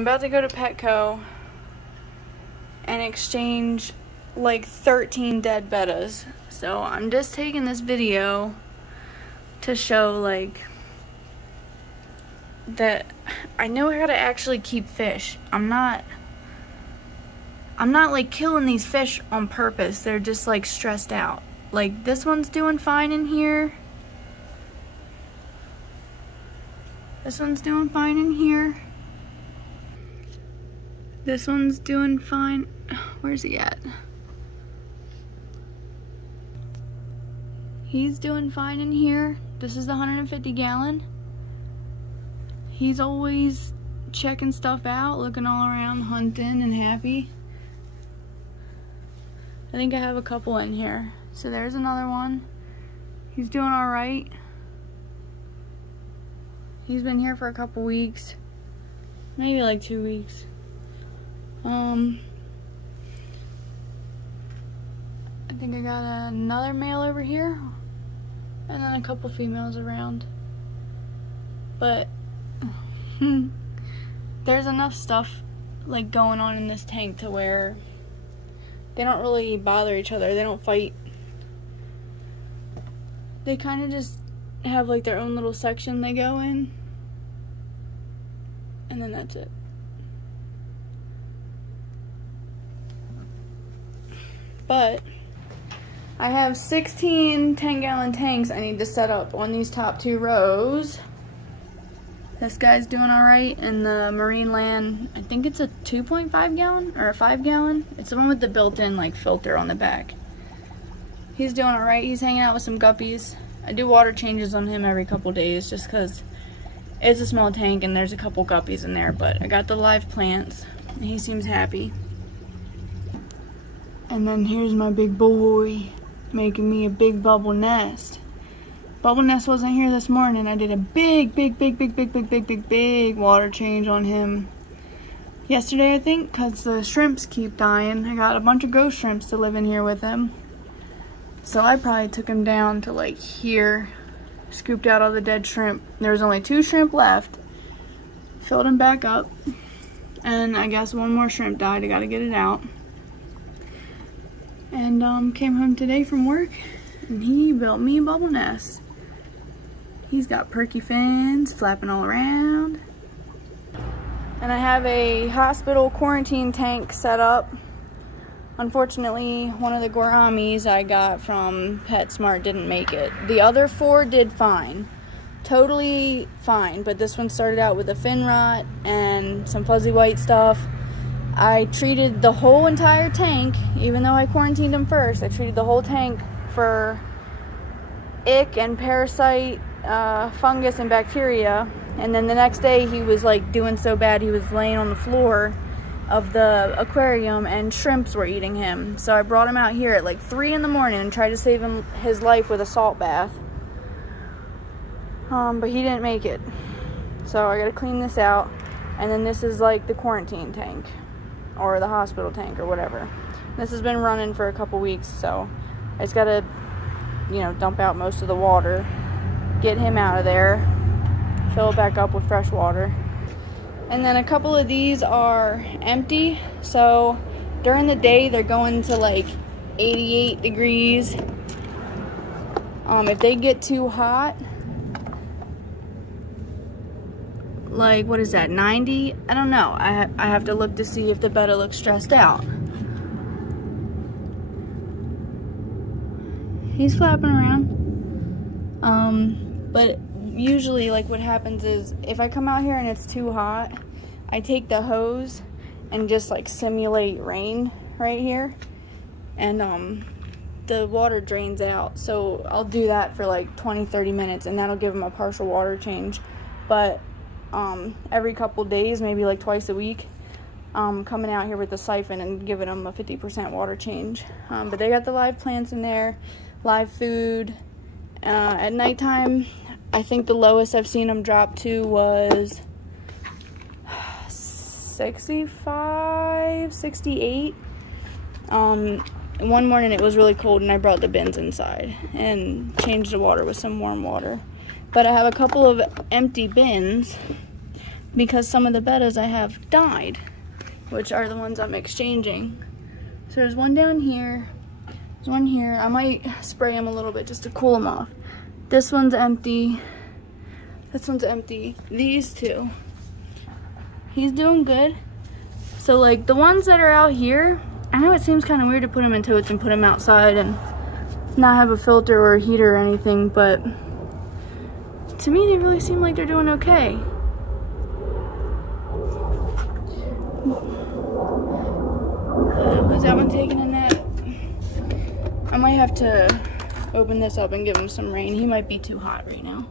I'm about to go to Petco and exchange like 13 dead bettas. So I'm just taking this video to show like that I know how to actually keep fish. I'm not like killing these fish on purpose. They're just like stressed out. Like this one's doing fine in here. This one's doing fine in here. This one's doing fine. Where's he at? He's doing fine in here. This is the 150 gallon. He's always checking stuff out, looking all around, hunting and happy. I think I have a couple in here. So there's another one. He's doing all right. He's been here for a couple weeks, maybe like 2 weeks. I think I got another male over here, and then a couple females around. But there's enough stuff like going on in this tank to where they don't really bother each other. They don't fight. They kind of just have like their own little section they go in, and then that's it. But I have 16 10-gallon tanks I need to set up on these top 2 rows. This guy's doing all right, and the Marine Land, I think it's a 2.5 gallon or a 5 gallon. It's the one with the built-in like filter on the back. He's doing all right. He's hanging out with some guppies. I do water changes on him every couple days just because it's a small tank and there's a couple guppies in there, but I got the live plants and he seems happy. And then here's my big boy making me a big bubble nest. Bubble nest wasn't here this morning. I did a big water change on him yesterday, I think, because the shrimps keep dying. I got a bunch of ghost shrimps to live in here with him. So I probably took him down to like here, scooped out all the dead shrimp. There was only 2 shrimp left. Filled him back up. And I guess one more shrimp died. I gotta get it out. And came home today from work and he built me a bubble nest. He's got perky fins flapping all around. And I have a hospital quarantine tank set up. Unfortunately, one of the gouramis I got from PetSmart didn't make it. The other 4 did fine. Totally fine, but this one started out with a fin rot and some fuzzy white stuff. I treated the whole entire tank, even though I quarantined him first. I treated the whole tank for ick and parasite, fungus and bacteria. And then the next day he was like doing so bad he was laying on the floor of the aquarium and shrimps were eating him. So I brought him out here at like 3 in the morning and tried to save him his life with a salt bath. But he didn't make it. So I gotta clean this out. And then this is like the quarantine tank, or the hospital tank, or whatever. This has been running for a couple weeks, so I just gotta, you know, dump out most of the water, get him out of there, fill it back up with fresh water. And then a couple of these are empty, so during the day they're going to like 88 degrees. If they get too hot, like, what is that, 90? I don't know. I have to look to see if the Betta looks stressed out. He's flapping around. But usually, like, what happens is if I come out here and it's too hot, I take the hose and just like simulate rain right here, and the water drains out. So I'll do that for like 20-30 minutes and that'll give him a partial water change. But every couple days, maybe like twice a week, coming out here with the siphon and giving them a 50% water change. But they got the live plants in there, live food. At nighttime, I think the lowest I've seen them drop to was 65, 68. One morning it was really cold and I brought the bins inside and changed the water with some warm water. But I have a couple of empty bins because some of the bettas I have died, which are the ones I'm exchanging. So there's one down here, there's one here. I might spray them a little bit just to cool them off. This one's empty. This one's empty. These two. He's doing good. So like the ones that are out here, I know it seems kind of weird to put them in totes and put them outside and not have a filter or a heater or anything, but to me they really seem like they're doing okay. Was that one taking a nap? I might have to open this up and give him some rain. He might be too hot right now.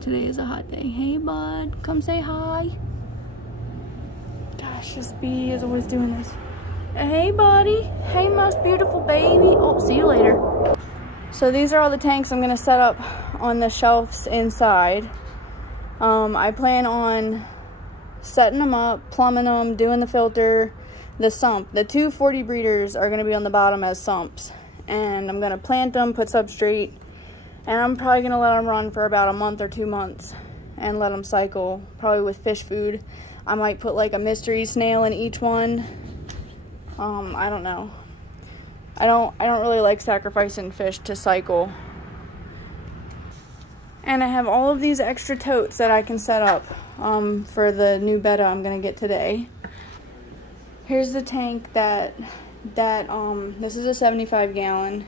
Today is a hot day. Hey bud, come say hi. Gosh, this bee is always doing this. Hey buddy, hey most beautiful baby. Oh, see you later. So these are all the tanks I'm gonna set up on the shelves inside. I plan on setting them up, plumbing them, doing the filter, the sump. The 240 breeders are gonna be on the bottom as sumps. And I'm gonna plant them, put substrate, and I'm probably gonna let them run for about a month or 2 months and let them cycle, probably with fish food. I might put like a mystery snail in each one. I don't know. I don't really like sacrificing fish to cycle. And I have all of these extra totes that I can set up for the new Betta I'm gonna get today. Here's the tank that this is a 75 gallon.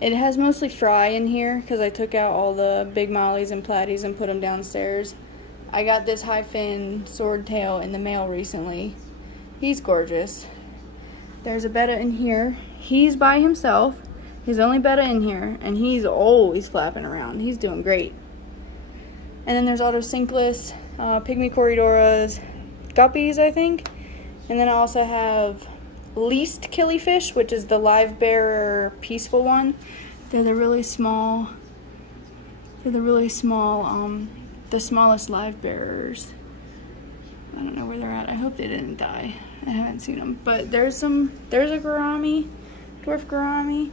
It has mostly fry in here because I took out all the big mollies and platies and put them downstairs. I got this high fin swordtail in the mail recently. He's gorgeous. There's a Betta in here. He's by himself. He's the only Betta in here, and he's always flapping around. He's doing great. And then there's autosinkless, pygmy corridoras, guppies, I think. And then I also have least killifish, which is the live bearer peaceful one. They're the really small. They're the really small, the smallest live bearers. I don't know where they're at. I hope they didn't die. I haven't seen them, but there's a gourami, dwarf gourami.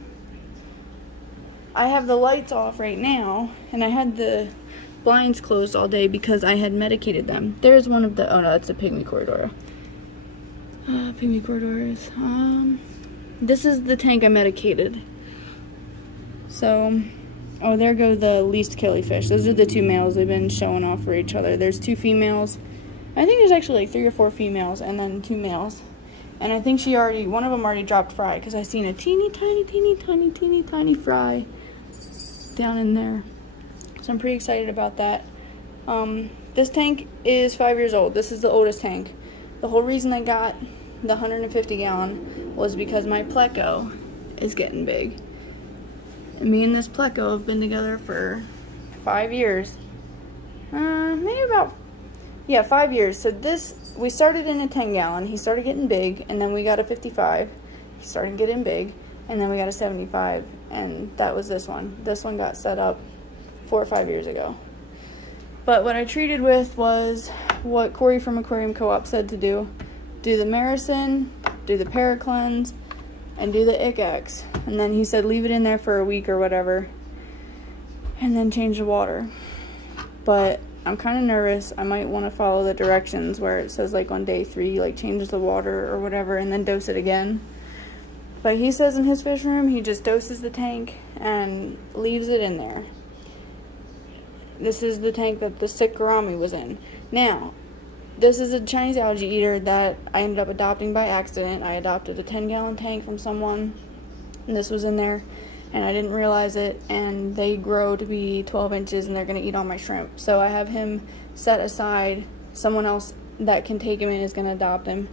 I have the lights off right now, and I had the blinds closed all day because I had medicated them. There's one of the, oh no, that's a pygmy corridora. Pygmy corridoras. This is the tank I medicated. So, oh, there go the least killifish. Those are the two males. They've been showing off for each other. There's two females. I think there's actually like 3 or 4 females and then 2 males. And I think one of them already dropped fry because I seen a teeny tiny fry down in there. So I'm pretty excited about that. This tank is 5 years old. This is the oldest tank. The whole reason I got the 150 gallon was because my pleco is getting big. And me and this pleco have been together for 5 years. Maybe about, yeah, 5 years. So we started in a 10 gallon. He started getting big, and then we got a 55. He started getting big, and then we got a 75, and that was this one. This one got set up 4 or 5 years ago. But what I treated with was what Corey from Aquarium Co-op said to do. Do the Maricin, do the Paracleanse, and do the ICX. And then he said leave it in there for a week or whatever, and then change the water. But I'm kind of nervous. I might want to follow the directions where it says like on day 3, like change the water or whatever, and then dose it again. But he says in his fish room, he just doses the tank and leaves it in there. This is the tank that the sick gourami was in. Now, this is a Chinese algae eater that I ended up adopting by accident. I adopted a 10-gallon tank from someone, and this was in there, and I didn't realize it, and they grow to be 12 inches, and they're going to eat all my shrimp. So I have him set aside. Someone else that can take him in is going to adopt him.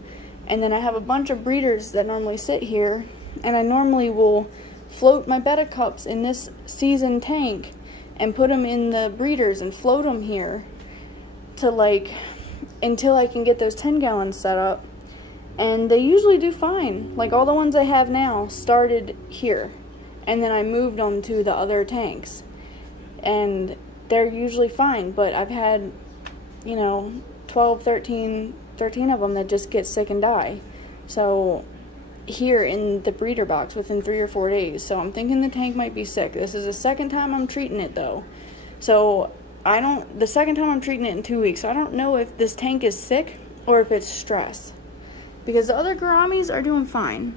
And then I have a bunch of breeders that normally sit here, and I normally will float my Betta cups in this seasoned tank and put them in the breeders and float them here to like until I can get those 10 gallons set up, and they usually do fine. Like all the ones I have now started here, and then I moved them to the other tanks, and they're usually fine. But I've had, you know, 12, 13 of them that just get sick and die. So here in the breeder box within 3 or 4 days. So I'm thinking the tank might be sick. This is the second time I'm treating it though. So the second time I'm treating it in 2 weeks, so I don't know if this tank is sick or if it's stress. Because the other gouramis are doing fine.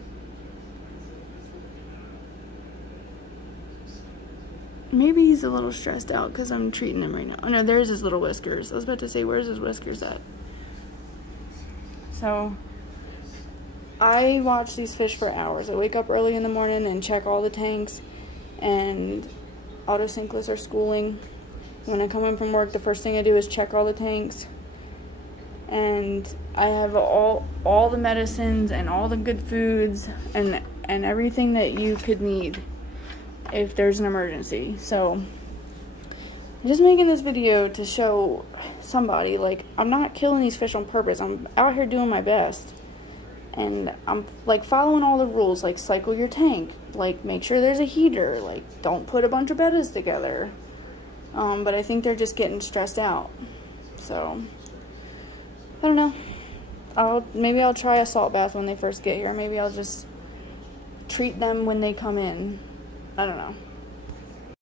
Maybe he's a little stressed out because I'm treating him right now. Oh no, there's his little whiskers. I was about to say, where's his whiskers at? So, I watch these fish for hours. I wake up early in the morning and check all the tanks. And autosynclists are schooling. When I come in from work, the first thing I do is check all the tanks. And I have all the medicines and all the good foods and everything that you could need if there's an emergency. So I'm just making this video to show somebody, like, I'm not killing these fish on purpose. I'm out here doing my best, and I'm like following all the rules, like cycle your tank, like make sure there's a heater, like don't put a bunch of bettas together. But I think they're just getting stressed out. So I don't know, maybe I'll try a salt bath when they first get here. Maybe I'll just treat them when they come in. I don't know.